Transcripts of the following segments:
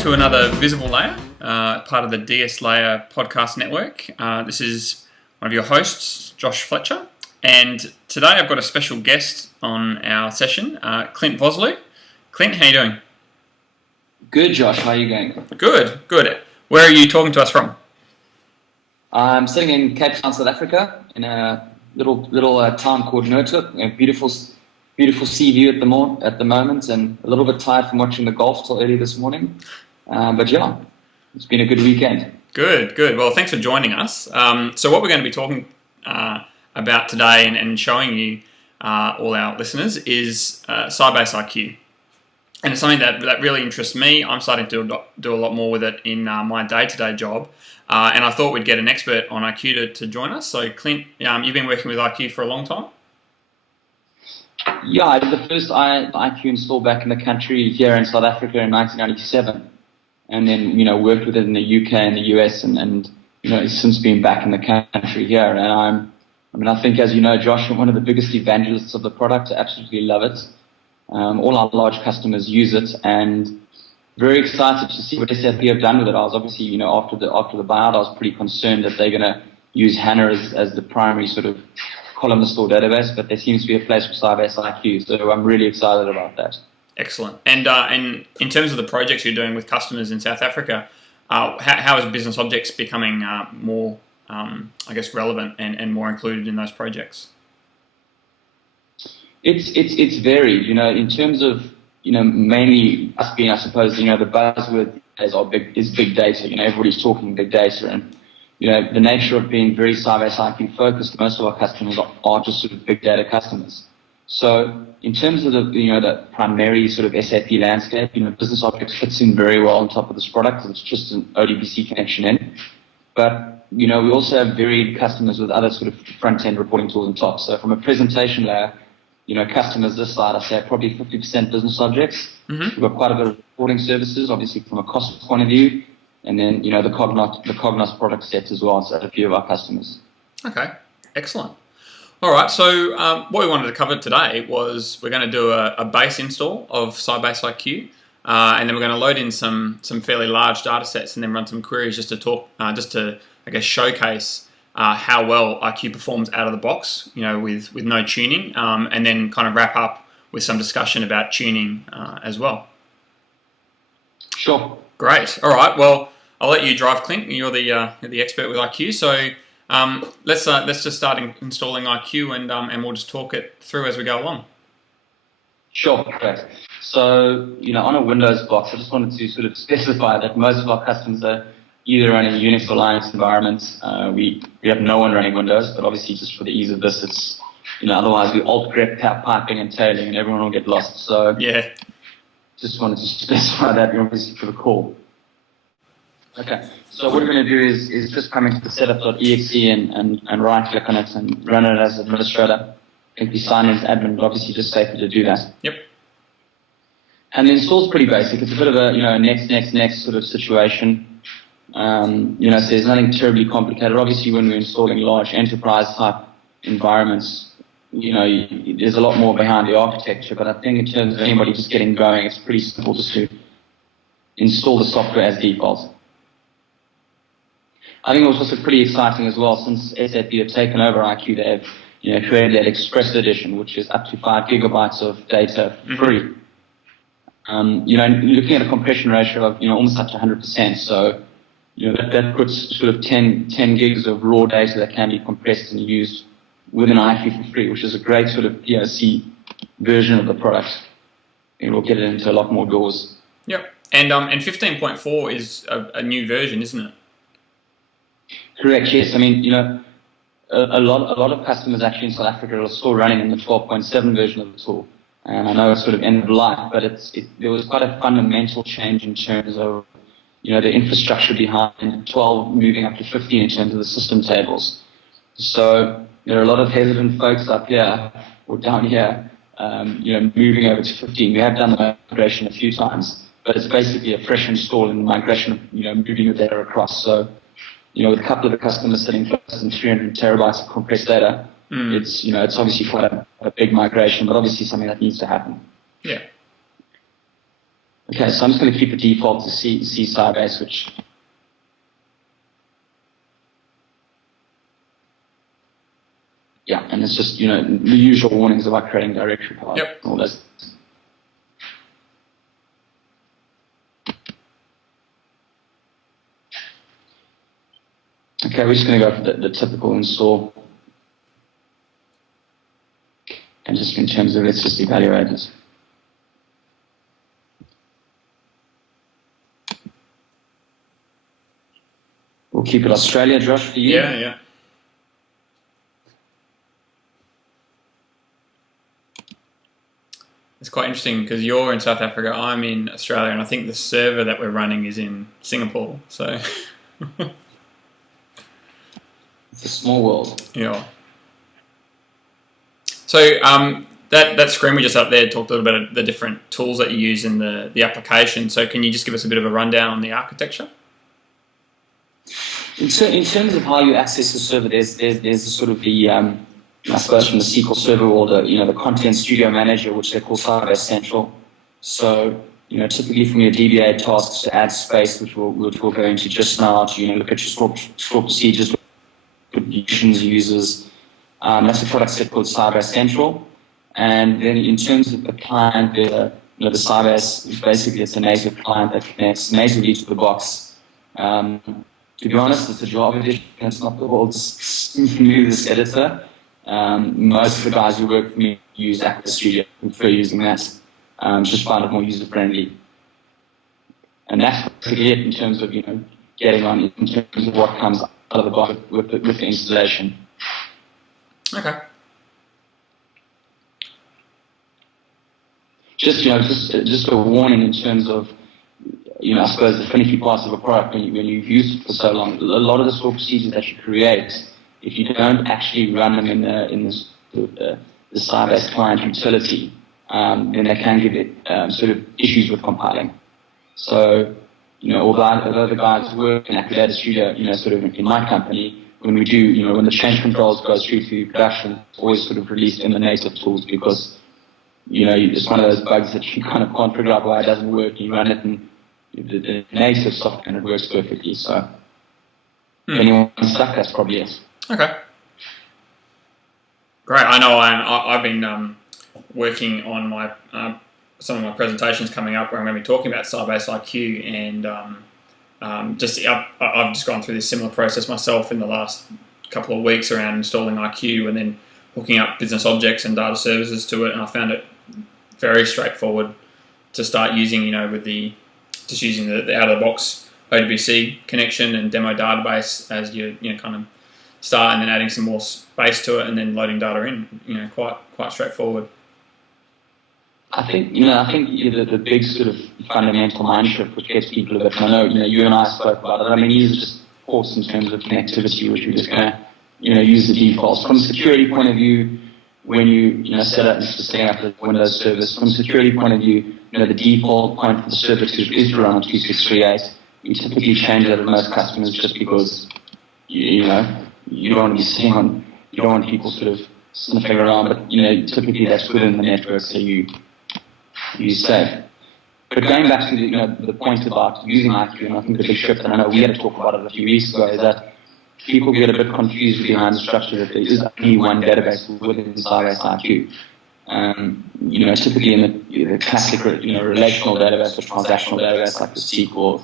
to another Visible Layer, part of the DS Layer podcast network. This is one of your hosts, Josh Fletcher, and today I've got a special guest on our session, Clint Vosloo. Clint, how are you doing? Good, Josh. How are you going? Good. Where are you talking to us from? I'm sitting in Cape Town, South Africa, in a little town called Noordhoek. A beautiful sea view at the moment, and a little bit tired from watching the golf till early this morning. But yeah, it's been a good weekend. Good. Well, thanks for joining us. So what we're going to be talking about today and showing you, all our listeners, is Sybase IQ. And it's something that really interests me. I'm starting to do a lot more with it in my day-to-day job. And I thought we'd get an expert on IQ to join us. So Clint, you've been working with IQ for a long time? Yeah, I did the first IQ install back in the country here in South Africa in 1997. And then, worked with it in the UK and the US and it's since been back in the country here. And I think, as you know, Josh, I'm one of the biggest evangelists of the product. I absolutely love it. All our large customers use it, and very excited to see what SAP have done with it. I was obviously, after the buyout, I was pretty concerned that they're going to use HANA as the primary sort of columnar store database, but there seems to be a place for Sybase IQ, so I'm really excited about that. Excellent. And in terms of the projects you're doing with customers in South Africa, how is business objects becoming more, relevant and more included in those projects? It's varied, in terms of, mainly us being, I suppose, the buzzword is big data. Everybody's talking big data, and the nature of being very Sybase IQ focused, most of our customers are just sort of big data customers. So in terms of the primary sort of SAP landscape, business objects fits in very well on top of this product. It's just an ODBC connection in. But, we also have varied customers with other sort of front-end reporting tools on top. So from a presentation layer, customers this side, I say probably 50% business objects. Mm-hmm. We've got quite a bit of reporting services, obviously from a cost point of view. And then, the Cognos product sets as well, so a few of our customers. Okay, excellent. All right, so what we wanted to cover today was we're going to do a base install of Sybase IQ, and then we're going to load in some fairly large data sets and then run some queries just to showcase how well IQ performs out of the box, with no tuning, and then kind of wrap up with some discussion about tuning as well. Sure. Great. All right. Well, I'll let you drive, Clint. You're the expert with IQ. So let's just start installing IQ, and we'll just talk it through as we go along. Sure. Great. So on a Windows box, I just wanted to sort of specify that most of our customers are either running Unix or Linux environments. We have no one running Windows, but obviously just for the ease of this, it's otherwise we alt-grep piping and tailing, and everyone will get lost. So yeah. Just wanted to specify that, obviously, for the call. Okay, so what we're going to do is just come into the setup.exe and right-click on it and run it as administrator. I think we sign in as admin, but obviously just safer to do that. Yep. And the install's pretty basic. It's a bit of a next sort of situation. So there's nothing terribly complicated. Obviously, when we're installing large enterprise-type environments, there's a lot more behind the architecture, but I think in terms of anybody just getting going, it's pretty simple just to install the software as default. I think it was also pretty exciting as well, since SAP have taken over IQ, they have created that Express edition, which is up to 5 gigabytes of data free. Looking at a compression ratio of almost up to 100%, so that puts sort of 10 gigs of raw data that can be compressed and used with an IQ for free, which is a great sort of POC version of the product. And we'll get it into a lot more doors. Yep. And 15.4 is a new version, isn't it? Correct, yes. I mean, a lot of customers actually in South Africa are still running in the 12.7 version of the tool. And I know it's sort of end of life, but there was quite a fundamental change in terms of, the infrastructure behind 12 moving up to 15 in terms of the system tables. So there are a lot of hesitant folks up here or down here, moving over to 15. We have done the migration a few times, but it's basically a fresh install and migration of, moving the data across. So, with a couple of the customers sitting close to 300 terabytes of compressed data, it's obviously quite a big migration, but obviously something that needs to happen. Yeah. Okay, so I'm just going to keep the default to C Sybase, which yeah, and it's just, the usual warnings about creating directory paths. Yep. All this. Okay, we're just going to go for the typical install. And just in terms of, let's just evaluate this. We'll keep it Australia, Josh, for you. Yeah. It's quite interesting because you're in South Africa, I'm in Australia, and I think the server that we're running is in Singapore. So it's a small world. Yeah. So that screen we just up there talked a little bit about the different tools that you use in the application. So can you just give us a bit of a rundown on the architecture? In terms of how you access the server, there's sort of the I suppose from the SQL Server or the Content Studio Manager, which they call Sybase Central. So typically from your DBA tasks to add space, which we'll go into just now, to look at your store procedures, conditions, users. That's a product set called Sybase Central. And then in terms of the client, the Sybase, basically it's a native client that connects natively to the box. To be honest, it's a Java edition. It's not the world's smoothest editor. Most of the guys who work for me use Active Studio, prefer using that. Just find it more user-friendly. And that's basically it in terms of, getting on in terms of what comes out of the box with the installation. Okay. Just a warning in terms of, I suppose the finicky parts of a product when you've used it for so long. A lot of the store procedures that you create, if you don't actually run them in the Sybase client utility, then they can give it sort of issues with compiling. So, although the guys work in Active Studio, sort of in my company, when we do, when the change controls goes through to production, it's always sort of released in the native tools because, it's one of those bugs that you kind of can't figure out why it doesn't work. You run it in the native software and it works perfectly. So, if anyone's stuck, that's probably it. Okay. Great. I know I've been working on my some of my presentations coming up where I'm going to be talking about Sybase IQ, and I've just gone through this similar process myself in the last couple of weeks around installing IQ and then hooking up business objects and data services to it, and I found it very straightforward to start using, using the out-of-the-box ODBC connection and demo database as you kind of start, and then adding some more space to it and then loading data in, quite straightforward. I think the big sort of fundamental mind shift which gets people a bit, I know, you and I spoke about it. I mean, these are just course in terms of connectivity, which we're just going to, use the defaults. From a security point of view, when you, set up, setting up the Windows service, from a security point of view, the default point for the service is to run on 2638. We typically change that with most customers just because, you don't want to be sitting on, you don't want people sort of sniffing around, but, typically that's within the network, so you safe. But going back to the point about using IQ, and I think the big shift, and I know we had to talk about it a few weeks ago, is that people get a bit confused behind the structure that there is only one database within Sybase IQ. Typically in the classic, relational database or transactional database like the SQL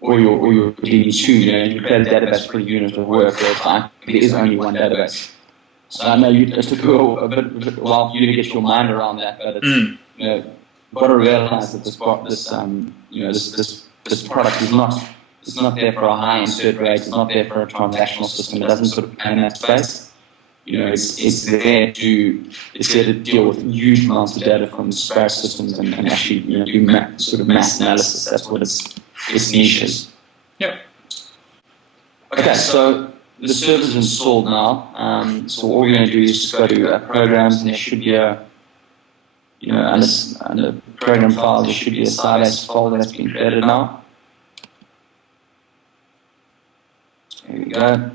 or your DB2, you create a database per unit of work, whereas there is only one database. So I know it took a bit while for you to get your mind around that, but it's, you've got to realize that this product is not there for a high insert rate. It's not there for a transactional system. It doesn't sort of play in that space. It's there to deal with huge amounts of data from disparate systems and actually do sort of mass analysis. That's what its niche is. Yep. Okay, so the server's installed now. So all we're going to do is just go to programs, and there should be under program files, there should be a Sybase folder that's been created now. There we go.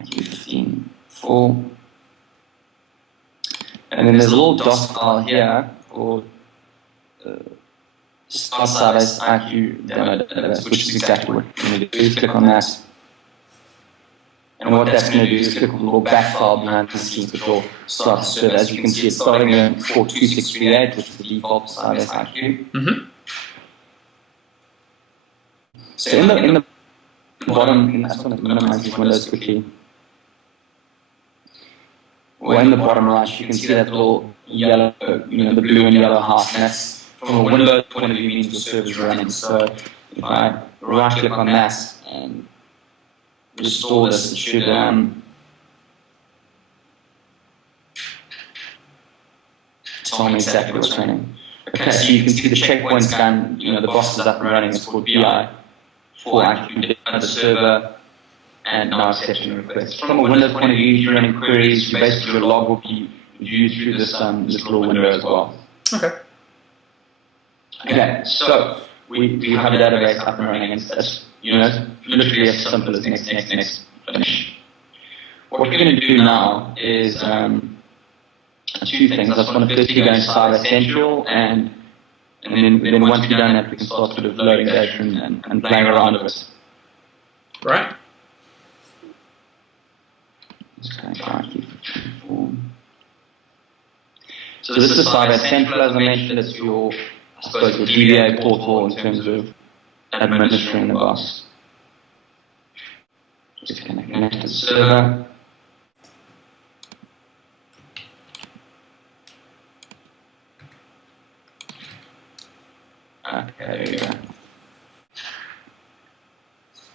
IQ 15.4. and then there's a little DOS file here called Sybase IQ demo database, which is exactly what you're going to do. Click on that. And what that's going to do is click on the little back file behind the scenes, which will start the server. As you can see, it's starting at 42638, which is the default Sybase IQ. Mm-hmm. So in the bottom, I just want to minimize these windows quickly. Well, in the bottom right, you can see that little yellow, the blue and yellow half, and that's from a Windows point of view means the server's running. So if I right click on that and restore this, it should tell me exactly what's running. Okay, so you can see the checkpoint's done, the box is up and running. It's called BI for IQ, the server, and now accepting requests. From a Windows point of view, if you're running queries, basically your log will be viewed through this little window as well. Okay. Okay, so we have a database up and running, and it's literally as simple as next, finish. What we're going to do now is two things. I just want to firstly go into Sybase Central, and then once we've done that, we can start sort of loading data and playing around with it. Right. So this is Sybase Central, as I mentioned. It's your, I suppose, your DBA portal in terms of administering the bus. Just going to connect to the server. Okay, there we go.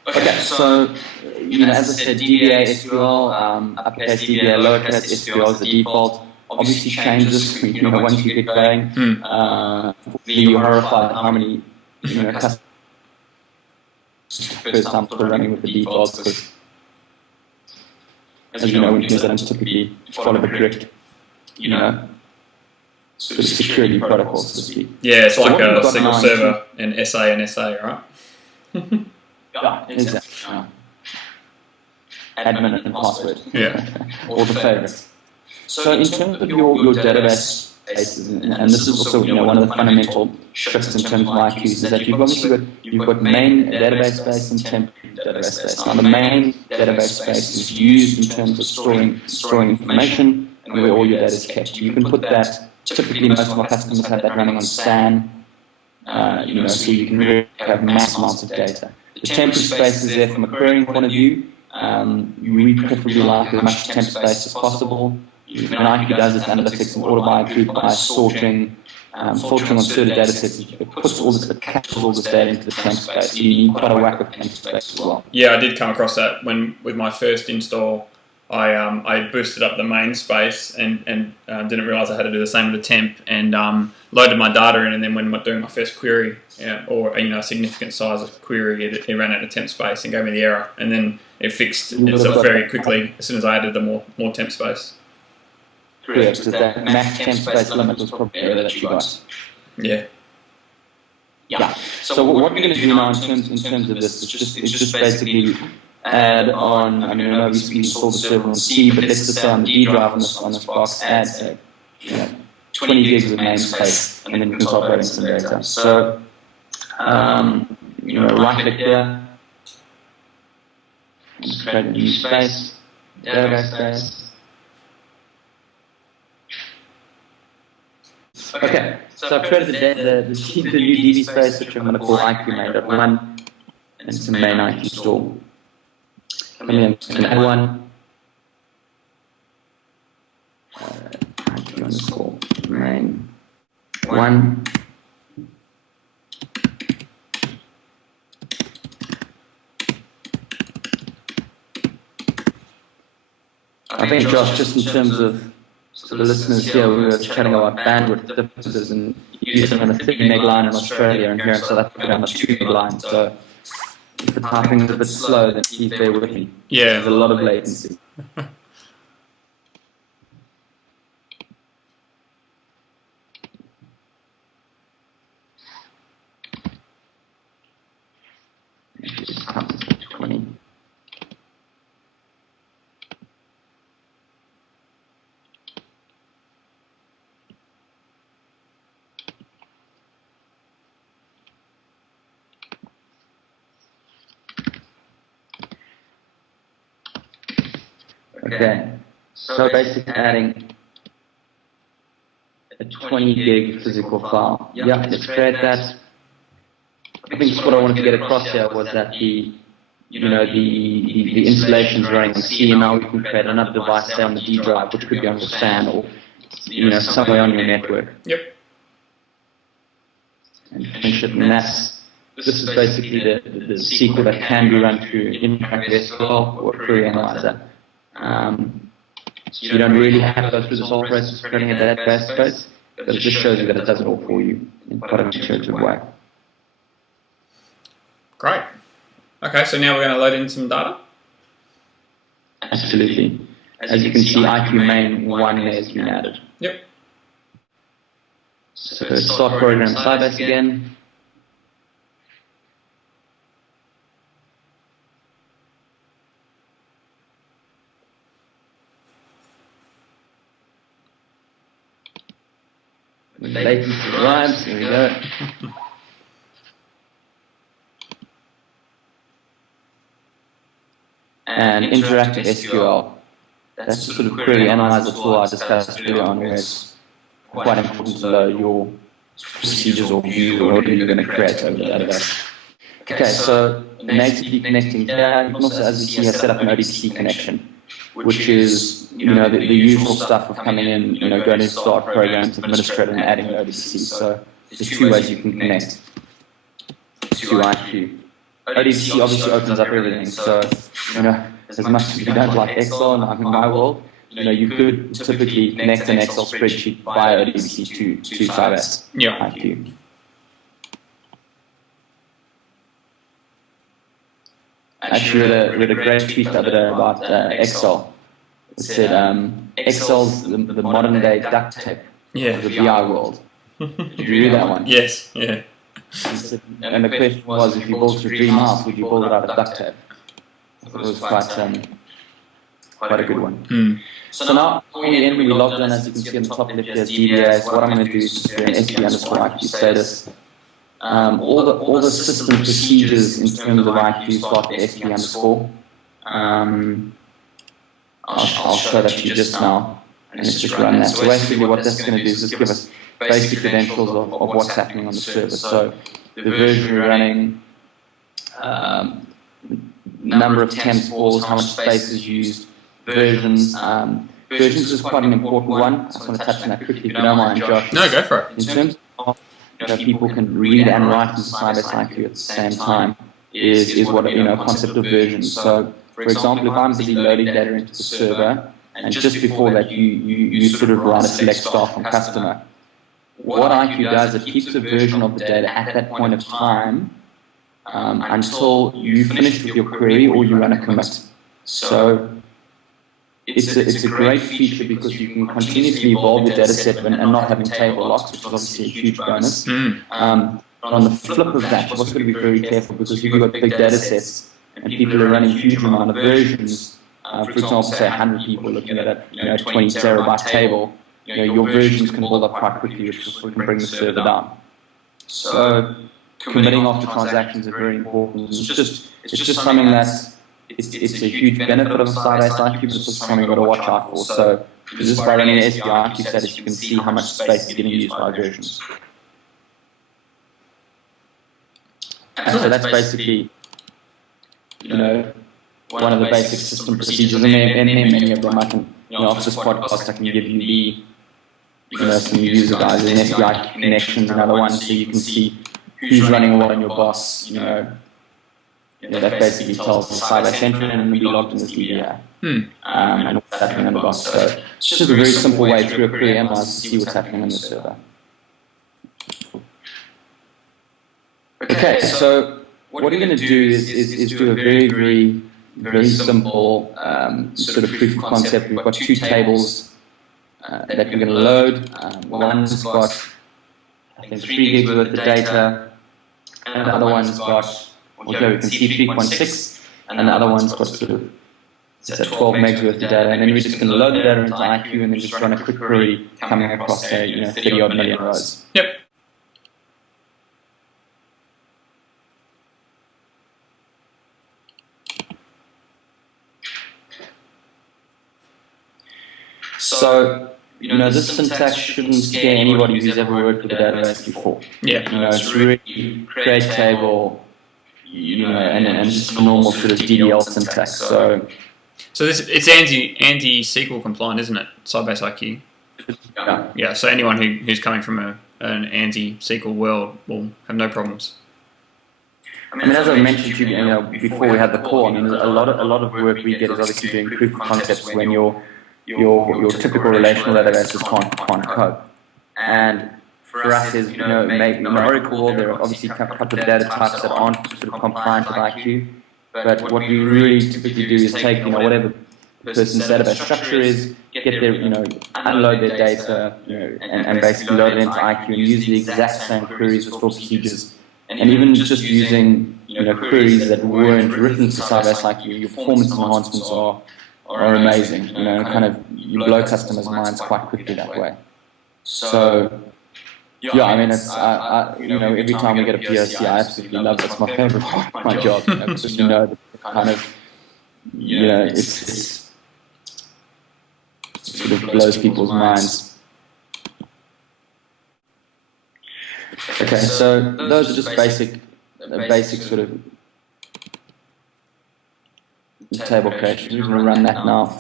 Okay, so, as I said, DBA SQL, uppercase DBA, lowercase SQL is the default. Obviously change this, once you get going. You're horrified how many, customers first time sort of running with the defaults, because, as you know, when you don't typically follow the correct, sort of security protocols, so to speak. Yeah, it's like so a single server and SA, right? Yeah, exactly. Admin and password. Yeah. All the favorites. So in terms of your database spaces, and this is also one of the fundamental shifts in terms of IQs, is that you've got main database space and temporary database space. Now the main database space is used in terms of storing information and where all your data is kept. You can put that. Typically, most of our customers have that running on SAN, so you can really have mass amounts of data. The temporary space is there from a querying point of view. We preferably like as much temp space as possible. When IQ does its analytics and order by group by sorting on certain data sets, it captures all this data into the temp space. So you need quite a whack of temp space as well. Yeah, I did come across that with my first install. I boosted up the main space and didn't realize I had to do the same with the temp, and loaded my data in, and then when doing my first query or a significant size of query, it ran out of temp space and gave me the error, and then it fixed itself very quickly as soon as I added the more temp space. Correct, because that max temp space limit was probably the error that you got. Yeah. Yeah. So what we're going to do now in terms of this is just basically add on. I mean, we installed the server on C, but let's just say on the D drive on this box, add 20 gigs of namespace, and then we can start loading some data. So right click here, just create a new space, database space. Okay, so I've created the new DB space, which I'm going to call IQ main.1, and it's a main IQ store. And then I'm just going to add one. IQ underscore main 1. I think, Josh, just in terms of the listeners here, we were chatting about bandwidth differences, and using on a 30 meg line in Australia, and here in South Africa on a 2 meg line. So if the typing is a bit slow, then please bear with me. Yeah. There's a lot of latency. Just count to 20. Okay, so basically adding a 20 gig physical file. Yeah, let's create that. I think what I wanted to get across here was that the installation is running on C, and now we can create another device, say on the D drive, which could be on the SAN or somewhere on your network. Yep. And finish it. And this is basically the SQL that can be run through interactive SQL or Query Analyzer. So you don't really have to go through this whole process of creating a database space, but it just shows you that it does it all for you in quite an intuitive way. Great. Okay, so now we're going to load in some data. Absolutely. As you can see, IQ main 1 has been added. Yep. So start program Sybase again. When latency arrives, here we go. And interactive SQL. That's the sort of query analyzer tool I discussed earlier on, where it's quite important to load your procedures or views or whatever you're going to create over the database. Okay, so natively connecting here, you can also, as you see here, set up an ODBC connection, which is the usual stuff of coming in, going to start programs, administrate and adding an ODBC. So there's two ways you can connect to IQ. ODBC obviously opens up everything, so as much as you don't like Excel, and in my world, you could typically connect an Excel spreadsheet via ODBC to Sybase IQ. I actually read a great tweet the other day about Excel. It said Excel's the modern day duct tape of the BI world. Did you read that one? Yes, yeah. And the question was, if you built your dream house, would you build it out of duct tape? It was quite a good one. Mm. So now, in the end, we logged in, as you can see on the top left, there's DBA. So what I'm going to do is just do an SP_IQ status. All the system procedures in terms of IQ start with SP_. I'll show that to you just now, and let's just run that. So basically what that's going to do is just give us basic credentials of what's happening on the server. So the version we're running, number of temps calls, how much space is used, versions. Versions is quite an important one. I just want to touch on that quickly if you don't mind, Josh. No, go for it. In terms of people can read and write into Sybase IQ at the same time is what a concept of versions. So, for example, if I'm busy loading data into the server, and just before that you sort of run a select star from customer, what IQ does, it keeps a version of the data at that point of time until you finish with your query or you run a commit. So it's a great feature because you can continuously evolve your data set and not having table locks, which is obviously a huge bonus. On the flip of that, you've also got to be very careful, because if you've got big data sets and people are running a huge amount of versions, for example, say 100 people looking at a 20 terabyte table, your versions can build up quite quickly, which can bring the server down. So committing after transactions is very important. It's just something that it's a huge benefit of Sybase IQ, but it's also something you've got to watch out for. So just by running an SPI IQ status, you can see how much space is getting used by versions. So that's basically, one of the basic system procedures, and many of them I can, after this podcast, I can give you some user guides and SPI connections and other ones, so you can see who's running what on your boss. That basically tells the Sybase engine and be logged in this DBA. And what's happening on the boss. So it's just a very simple way through a query analyzer to see what's happening on the server. Okay, so what we're going to do is do a very simple sort of proof of concept. We've got two tables that we're going to load. One's got, I think, 3 gigs worth of data, and the other one's got, here we can see 3.6, and the other one's got sort of 12 megs worth of data, and then we're just going to load the data into IQ and then just run a quick query coming across, say, 30 odd million rows. Yep. So, this syntax shouldn't scare anybody who's ever worked with a database before. Yeah. It's really create table, and just normal sort of DDL syntax. So it's anti-SQL compliant, isn't it? Sybase IQ. Yeah. Yeah. So anyone who's coming from an anti-SQL world will have no problems. I mean, as I mentioned to you, before we had the call, I mean, a lot of work we get is obviously doing proof of concepts when your typical relational databases can't cope. And for us, is in the Oracle world, there are obviously a couple of data types that aren't sort of compliant with IQ. But what we really typically do is take whatever person's database structure is, get their unload their data, and basically load it into IQ and use the exact same queries with store procedures. And even just using queries that weren't written to Sybase IQ, your performance enhancements are amazing. Kind of you blow customers' minds quite quickly that way. So yeah, I mean, it's every time we get a POC, I absolutely love it. It's my favorite part of my job. Because kind of it's sort of blows people's minds. Okay, so those are just basic sort of table creation. We're going to run that now.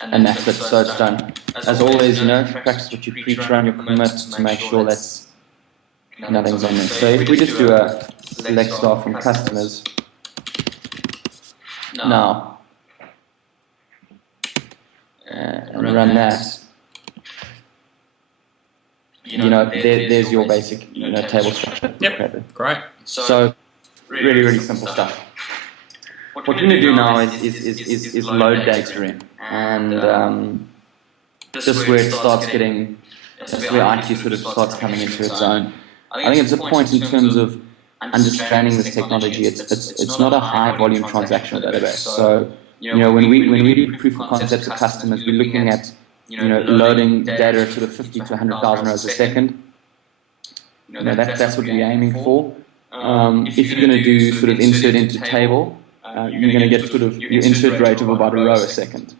And that's it, so it's done. As always, practice what you preach, run your commit to make sure that nothing's on there. So if we just do a select star from customers now, and run that, there's your basic table structure. Yep, great. So really, really simple stuff. What we're going to do now is load data in, and this is where it starts getting, that's where IQ sort of starts coming into its own. I think it's a point in terms of understanding this technology. It's not a high volume transactional database. So when we do proof of concepts of customers, we're looking at loading data at sort of 50 to 100,000 rows a second. That's what we're aiming for. If you're going to do sort of insert into table, you're going to get sort of your insert rate of about a row a second.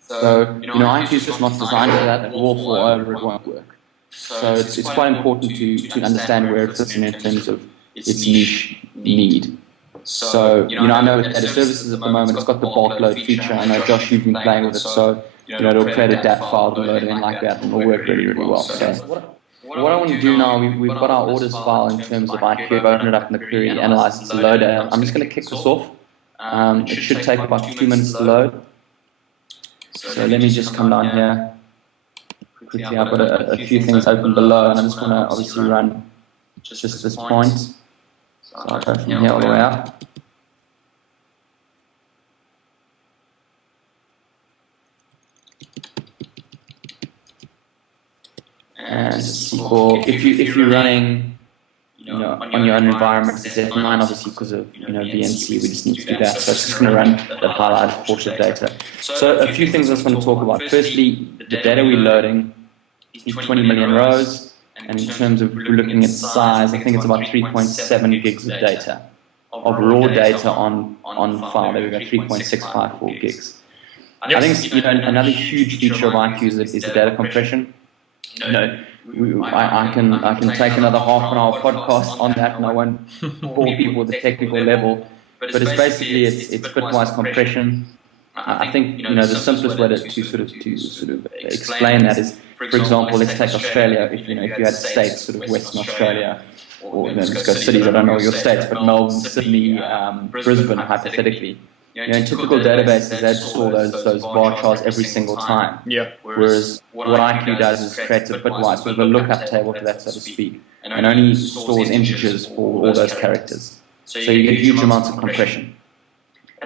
So, IQ is just not designed for that. It will fall over, it won't work. So it's quite important to understand where it fits in terms of its niche need. So, I know with data services at the moment, it's got the bulk load feature. I know, Josh, you've been playing with it, so, it'll create a DAT file to load it in like that, and it'll work really, really well. So what I want to do now, we've got our orders file in terms of IQ. I've opened it up in the query, analyze the load data. I'm just going to kick this off. It should take about 2 minutes to load. So let me just come down here quickly. I've got a few things open below, and I'm just going to obviously run just this point. So I'll go from here all the way up. And SQL, if you're running on your own environment, it's F9 obviously because of VNC, we just need to do that. So it's just going to run the highlighted portion of data. So a few things I just want to talk about. Firstly, the data we're loading is 20 million rows, and in terms of we're looking at size, I think it's about 3.7 gigs of data, of raw data on file. There we go, 3.654 gigs. I think another huge feature of IQ is the data compression. I can take another half an hour podcast on that, and I won't bore people at the technical level. But it's basically it's bitwise compression. I think the simplest way to sort of explain that is, for example, let's take Australia. If you had states, sort of Western Australia, or let's go cities. I don't know your states, but Melbourne, Sydney, Brisbane, hypothetically. In typical databases, they store those bar charts every single time. Yeah. Whereas what IQ does is creates a bitwise, sort of a lookup table to that, so to speak, and only stores integers for all those characters. So you get huge amounts of compression.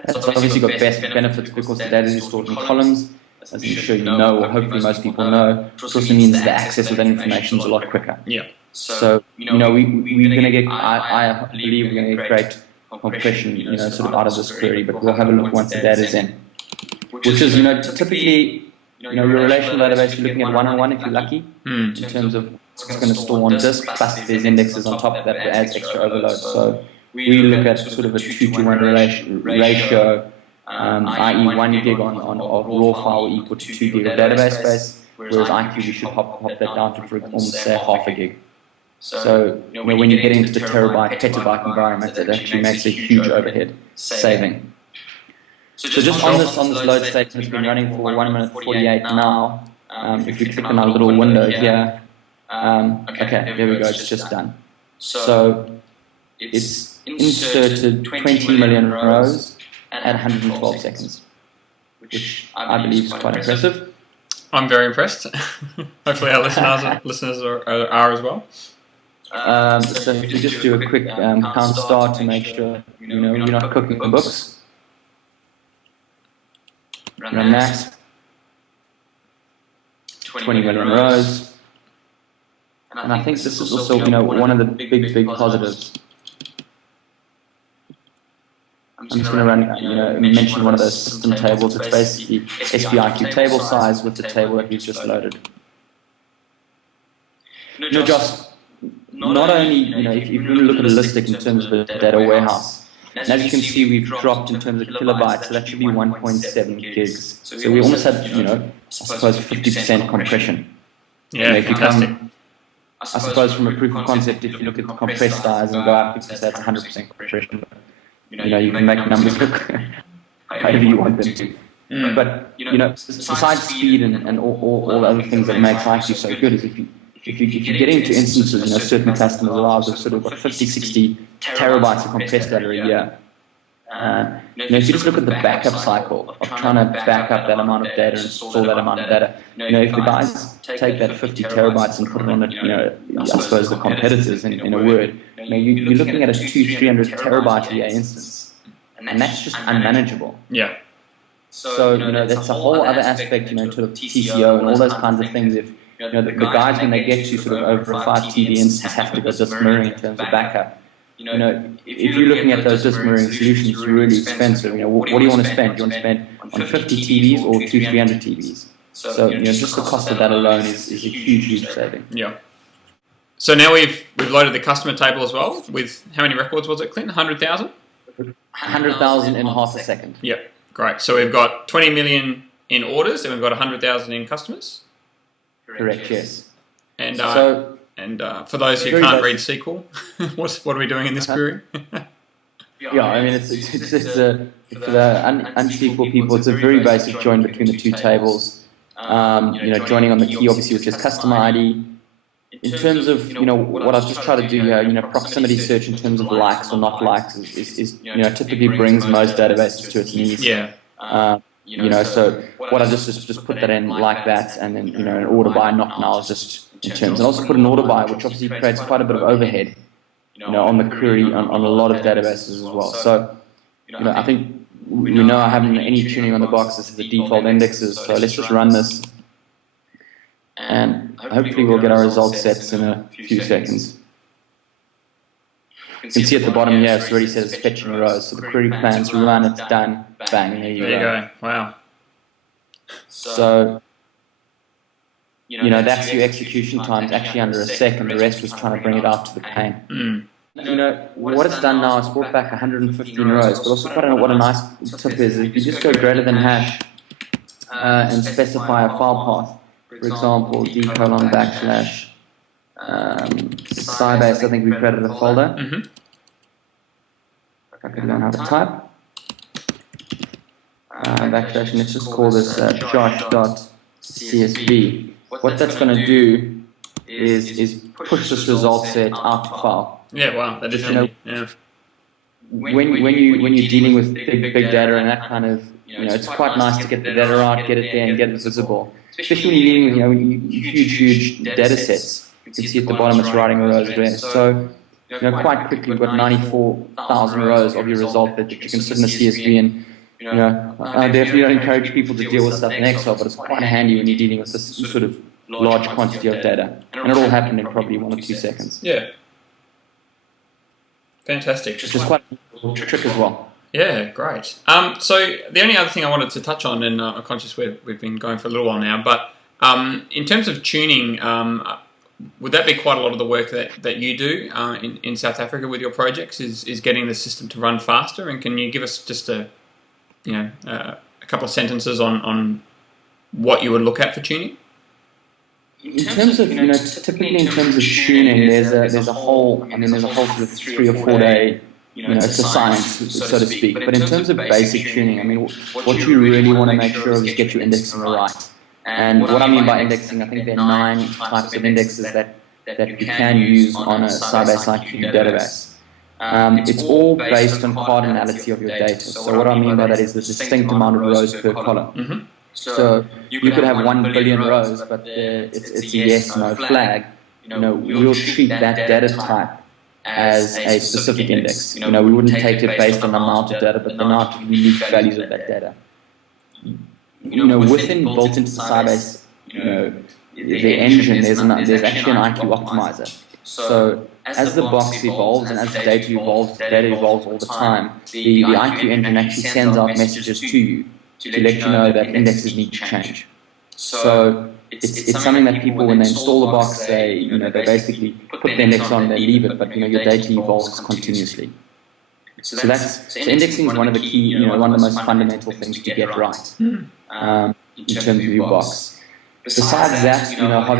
That's obviously got best benefits because the data is stored in columns, as I'm sure you know, or hopefully most people know. It also means the access of that information is a lot quicker. Yeah. So we're going to get. I believe we're going to get great compression, sort of out of this query, but we'll have a look once the data is in. Which is, typically, your relational database, you're looking at one-on-one if you're lucky, in terms of it's going to store on disk, plus if there's indexes on top of that adds extra overload. So we look at sort of a 2-to-1 ratio i.e. 1 gig on of raw file will equal to 2 gig of database space, whereas IQ we should pop that down to, for almost say, half a gig. So when you get into the terabyte, petabyte environment, it actually makes a huge overhead saving. So just on this load statement, it's been running for 1 minute 48 now. If we click on our little window here, okay, there we go, it's just done. So it's inserted 20 million rows at 112 seconds, which I believe is quite impressive. I'm very impressed. Hopefully our listeners are as well. So if we just do a quick count start to make sure you're not cooking the books. Run max. 20 million rows. And I think this is also one of the big positives. I'm just going to run, mention one of those system tables. It's basically Sybase IQ table size with the table that we've just loaded. Josh, not only, if you look at a listing in terms of the data warehouse, and as you can see, we've dropped in terms of kilobytes, so that should be 1.7 gigs. So we almost had, I suppose, 50% compression. Yeah, if you fantastic. I suppose from a proof of concept, if you look at the compressed size and go up, you can say it's 100% compression. You can make numbers look however you want them to. But, besides speed and all the other things that makes IQ so good is if you get into instances, certain customers allow us sort of 50, 60 terabytes of compressed data a year. If you just look at the backup cycle of trying to back up that amount of data and store that amount of data, if the guys take that 50 terabytes and put it on I suppose the competitors in a word, you're looking at a 200-300 terabyte a year instance, and that's just unmanageable. Yeah. So that's a whole other aspect, to the TCO and all those kinds of things. If the guys, when they get to sort of over a 5 TB instance, have to go disk mirroring in terms of backup. If you're looking at those disk mirroring solutions, it's really expensive. What do you want to spend? You want to spend on 50 TBs or 300 TBs? So just the cost of that alone is a huge saving. Yeah. So now we've loaded the customer table as well with how many records was it, Clint? 100,000? 100,000 in half a second. Yeah, great. So we've got 20 million in orders and we've got 100,000 in customers. Correct. Yes. And for those who can't read SQL, what are we doing in this query? Yeah, I mean it's for the un-SQL people. It's a very basic join between the two tables. Joining on the key, obviously, which is customer ID. In terms of what I've just tried to do here, proximity search in terms of likes or not likes is typically brings most databases to its knees. Yeah. So what I just put that in like that, and then an order by not now is just in terms, and also put an order by, which obviously creates quite a bit of overhead, on the query on a lot of databases as well. So I think we know I haven't any tuning on the box. This is the default indexes. So let's just run this, and hopefully we'll get our result sets in a few seconds. You can see at the bottom here, it's already says fetching rows. So the query plans run, it's done, bang, there you go. Wow. So, that's your execution time. It's actually under a second. The rest was trying to bring it out to the pane. What it's done now is brought back 115 rows, but also what a nice tip is, if you just go greater than hash and specify a file path, for example, d:\/ Sybase, I think we created a folder. If I could learn how to type. Backslash, and let's just call this josh.csv. What that's going to do is push this result set out to file. Yeah, wow, that is handy. Yeah. When you're dealing with big data and that kind of, it's quite nice to get the data out, get it there, and get it visible. Especially when you're dealing with huge data sets. You can see at the bottom it's writing rows there. So quite quickly you've got 94,000 rows of your result that you can sit in a CSV and. I definitely don't encourage people to deal with stuff in Excel, but it's quite handy when you're dealing with this sort of large quantity of data. And it all happened in probably 1 or 2 seconds. Yeah. Fantastic. Which is quite a cool trick as well. Yeah, great. So the only other thing I wanted to touch on, and I'm conscious we've been going for a little while now, but in terms of tuning, would that be quite a lot of the work that you do in South Africa with your projects, is getting the system to run faster? And can you give us just a a couple of sentences on what you would look at for tuning? In terms of, typically in terms of tuning, there's a whole sort of 3 or 4 day, it's a science, so to speak. But in terms of basic tuning, what you really want to make sure of is get your indexing right. And what I mean by indexing, I think there are 9 types of indexes that you can use on a Sybase IQ database. It's all based on cardinality of your data. So what I mean by that is the distinct amount of rows per column. Mm-hmm. So you could have 1 billion rows, but it's a yes/no flag. We'll treat that data type as a specific index. We wouldn't take it based on the amount of data, but the amount of unique values of that data. Within built into Sybase, the engine, there's actually an IQ optimizer. So as the box evolves and as the data evolves all the time, the IQ engine actually sends out messages to you to let you know that indexes need to change. So it's something that people, when they install the box, they basically put the index on, they leave it, but your data evolves continuously. So indexing is one of the key, one of the most fundamental things to get right in terms of your box. Besides that,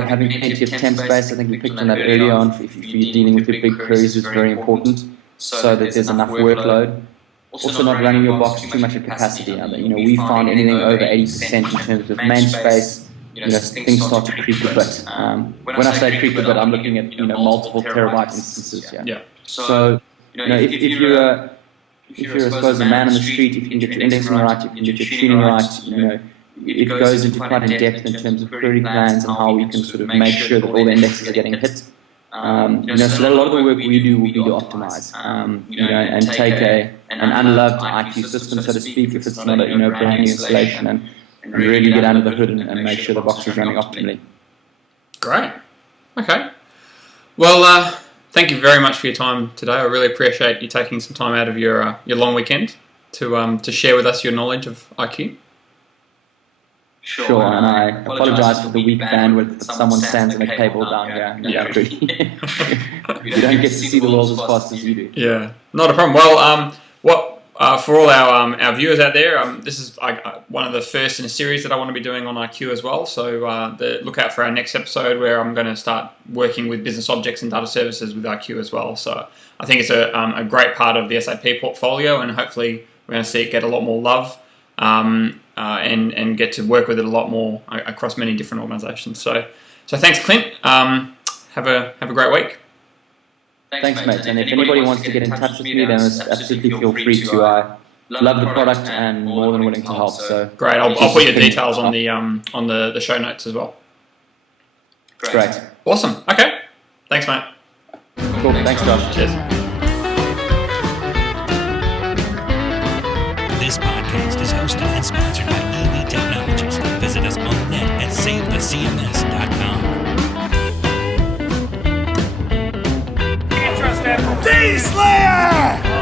having plenty of temp space, I think we picked on that earlier on. If you're dealing with your big queries, is very important, so that there's enough workload. Also, not running your box too much at capacity. We found anything over 80% in terms of main space, things start to creep a bit. When I say creep a bit, I'm looking at multiple terabyte instances here. Yeah. So if you're I suppose a man on the street, if you can get your indexing right, if you can get your tuning right, it goes into quite in depth in terms of query plans and how we can sort of make sure that all the indexes are getting hit. So a lot of the work we do will be to optimize, and take an unloved IQ system, so to speak, if it's not a brand new installation, and really get under the hood and make sure the box is running optimally. Great. Okay. Well, thank you very much for your time today. I really appreciate you taking some time out of your long weekend to share with us your knowledge of IQ. Sure, and I apologize for the weak bandwidth that someone stands in a cable down here. Yeah. You don't get to see the world as fast as you do. Yeah, not a problem. Well, for all our viewers out there, this is one of the first in a series that I want to be doing on IQ as well. So look out for our next episode where I'm going to start working with business objects and data services with IQ as well. So I think it's a great part of the SAP portfolio, and hopefully we're going to see it get a lot more love. And get to work with it a lot more across many different organisations. So thanks, Clint. Have a great week. Thanks, mate. And if anybody wants to get in touch with me, then absolutely feel free to. I love the product and more than willing to help. So great. I'll put your details on the show notes as well. Great. Awesome. Okay. Thanks, mate. Cool. Thanks, Josh. Cheers. This podcast is hosted and sponsored by EV Technologies. Visit us on the net at savethecms.com. D-Slayer!